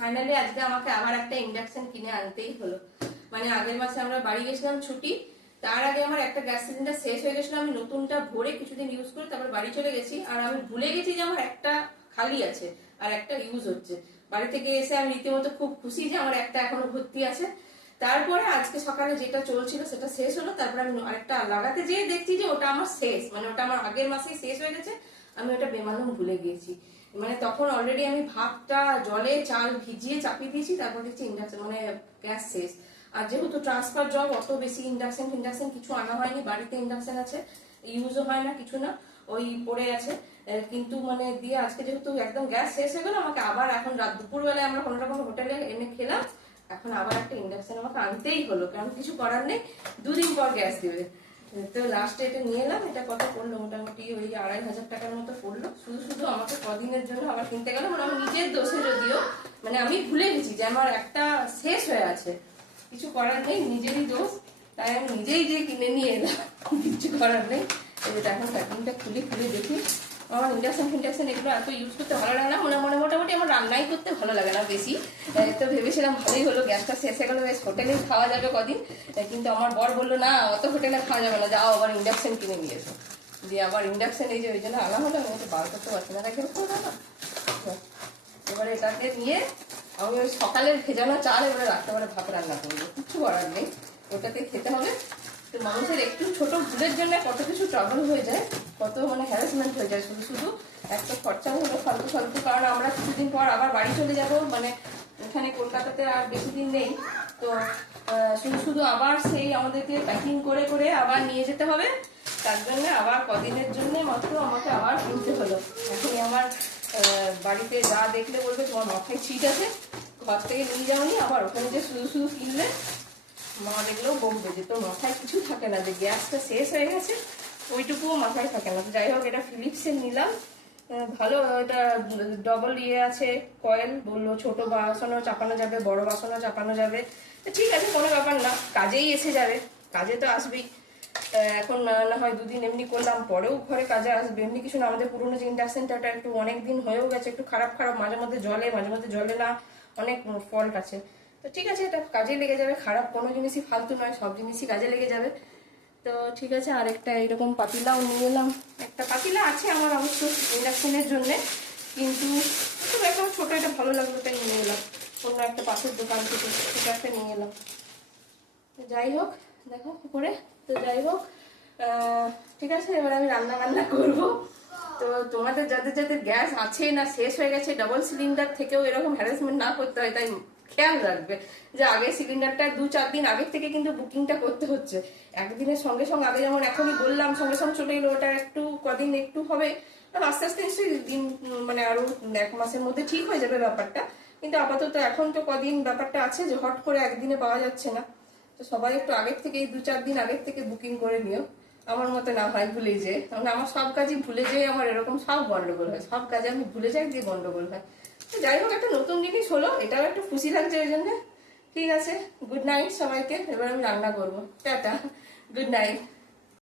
Finally আজকে আমাকে আবার একটা ইন্ডাকশন কিনে আনতেই হলো। মানে আগের মাসে আমরা বাড়ি গেছিলাম ছুটি, তার আগে আমার একটা গ্যাস সিলিন্ডার শেষ হয়ে গেছিল, আমি নতুনটা ভরে কিছুদিন ইউজ করে তারপর বাড়ি চলে গেছি, আর আমি ভুলে গেছি যে আমার একটা খালি আছে আর একটা ইউজ হচ্ছে। বাড়ি থেকে এসে আমি রীতিমতো খুব খুশি যে আমার একটা এখনো ভর্তি আছে। তারপরে আজকে সকালে যেটা চলছিল সেটা শেষ হলো, তারপরে আমি আরেকটা লাগাতে যেয়ে দেখছি যে ওটা আমার শেষ, মানে ওটা আমার আগের মাসেই শেষ হয়ে গেছে, আমি ওটা বেমালুম ভুলে গিয়েছি। মানে তখন অলরেডি আমি ভাতটা জলে চাল ভিজিয়ে চাপিয়ে দিয়েছি, তারপর দেখছি ইন্ডাকশন মানে গ্যাস শেষ। আর যেহেতু ট্রান্সফার জব, অত বেশি ইন্ডাকশন কিছু আনা হয়নি, বাড়িতে ইন্ডাকশন আছে, ইউজও হয় না কিছু না, ওই পড়ে আছে। কিন্তু মানে দিয়ে আজকে যেহেতু একদম গ্যাস শেষ হয়ে গেল, আমাকে আবার এখন রাত দুপুরবেলায় আমরা কোনো রকম হোটেলে এনে খেলাম, এখন আবার একটা ইন্ডাকশন আমাকে আনতেই হলো, কারণ কিছু করার নেই, দুদিন পর গ্যাস দেবে। তো লাস্টে এটা নিয়ে এলাম। এটা কত পড়লো, মোটামুটি ওই 2500 টাকার মতো পড়লো। শুধু শুধু আমাকে কদিনের জন্য আবার কিনতে গেল, মানে আমার নিজের দোষে যদিও, মানে আমি ভুলে গেছি যে আমার একটা শেষ হয়ে আছে, কিছু করার নেই, নিজেরই দোষ, তাই আমি নিজেই যে কিনে নিয়ে এলাম, কিছু করার নেই। এটা এখন প্যাকিংটা খুলে খুলে দেখি। আমার ইন্ডাকশন এগুলো এত ইউজ করতে ভালো লাগে না, মনে মোটামুটি আমার রান্নাই করতে ভালো লাগে না বেশি। তো ভেবেছিলাম ভালোই হলো, গ্যাসটা শেষ হয়ে গেলো, বেশ হোটেলেই খাওয়া যাবে কদিন। কিন্তু আমার বর বললো না, অত হোটেলে খাওয়া যাবে না, যাও আবার ইন্ডাকশন কিনে নিয়ে এসো। দিয়ে আবার ইন্ডাকশন এই যে ওই জন্য আনা হলো, আমি বার করতে পারছি না, দেখে না। এবারে এটাকে নিয়ে আমি ওই সকালের ভেজানো চাল এবারে রাত্রেবেলা ভাত রান্না করবো, কিছু করার নেই, ওটাতে খেতে হবে। তো মানুষের একটু ছোট ভুলের জন্য কত কিছু ট্রাবল হয়ে যায়, কত মানে হ্যারাসমেন্ট হয়ে যায়, শুধু শুধু একটা খরচা হলো ফালতু। কারণ আমরা কিছুদিন পর আবার বাড়ি চলে যাব, মানে এখানে কলকাতাতে আর বেশি দিন নেই, তো শুধু শুধু আবার সেই আমাদেরকে প্যাকিং করে করে আবার নিয়ে যেতে হবে, তার জন্য আবার কদিনের জন্য মাত্র আমাকে আবার কিনতে হলো। এখন আমার বাড়িতে যা দেখলে বলবে তোমার মাথায় ছিট আছে, ঘর থেকে নিয়ে যাওনি, আবার ওখানে যে শুধু শুধু কিনলে মা দেখলেও বলবে যে তোর মাথায় কিছু থাকে না, যে গ্যাসটা শেষ হয়ে গেছে ওইটুকুও মাথায় থাকে না। যাই হোক, এটা ফিলিপসের নিলাম, ভালো, এটা ডবল আছে কয়েল, বললো ছোট বাসনও চাপানো যাবে, বড় বাসনও চাপানো যাবে, ঠিক আছে কোনো ব্যাপার না, কাজেই এসে যাবে, কাজে তো আসবেই। এখন না হয় দুদিন এমনি করলাম, পরেও ঘরে কাজে আসবে, এমনি কিছু না। আমাদের পুরোনো যে ইন্ডাকশনটা একটু অনেক দিন হয়েও গেছে, একটু খারাপ মাঝে মধ্যে জলে না, অনেক ফল্ট আছে, তো ঠিক আছে এটা কাজে লেগে যাবে, খারাপ কোনো জিনিসই ফালতু নয়, সব জিনিসই কাজে লেগে যাবে। তো ঠিক আছে, আরেকটা এইরকম পাতিলাও নিয়ে এলাম। একটা পাতিলা আছে আমার অবশ্য ইন্ডাকশনের জন্যে, কিন্তু একটা ছোট, এটা ভালো লাগলো তাই নিয়ে এলাম, অন্য একটা পাশের দোকান থেকে সেটা একটা নিয়ে এলাম। যাই হোক, দেখো করে, তো যাই হোক ঠিক আছে, এবার আমি রান্না বান্না করবো। তো তোমাদের যাদের যাদের গ্যাস আছে না শেষ হয়ে গেছে, ডাবল সিলিন্ডার থেকেও এরকম হ্যারাসমেন্ট না করতে হয়, তাই খেয়াল রাখবে যে আগে সিলিন্ডারটা 2-4 দিন আগের থেকে কিন্তু বুকিংটা করতে হচ্ছে। একদিনের সঙ্গে সঙ্গে আগে যেমন এখনই বললাম সঙ্গে সঙ্গে চলে এলো, ওটা একটু কদিন একটু হবে, আস্তে আস্তে নিশ্চয়ই দিন, মানে আরো 1 মাসের মধ্যে ঠিক হয়ে যাবে ব্যাপারটা। কিন্তু আপাতত এখন তো কদিন ব্যাপারটা আছে যে হট করে একদিনে পাওয়া যাচ্ছে না, তো সবাই একটু আগের থেকে 2-4 দিন আগের থেকে বুকিং করে নিও, আমার মতো না হয় ভুলে যে, কারণ আমার সব কাজই ভুলে যেয়ে আমার এরকম সব গন্ডগোল হয়, সব কাজে আমি ভুলে যাই দিয়ে গন্ডগোল হয়। তো যাই হোক, একটা নতুন জিনিস হলো, এটাও একটু খুশি লাগছে ওই জন্য। ঠিক আছে, গুড নাইট সবাইকে, এবার আমি রান্না করবো, টাটা, গুড নাইট।